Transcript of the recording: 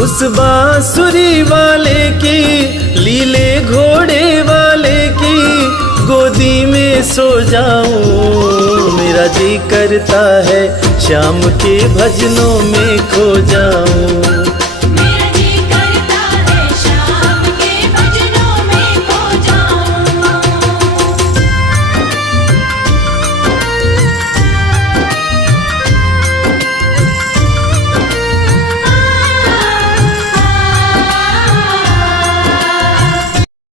उस बांसुरी वाले की, लीले घोड़े वाले की गोदी में सो जाऊं। मेरा जी करता है श्याम के भजनों में खो जाऊं।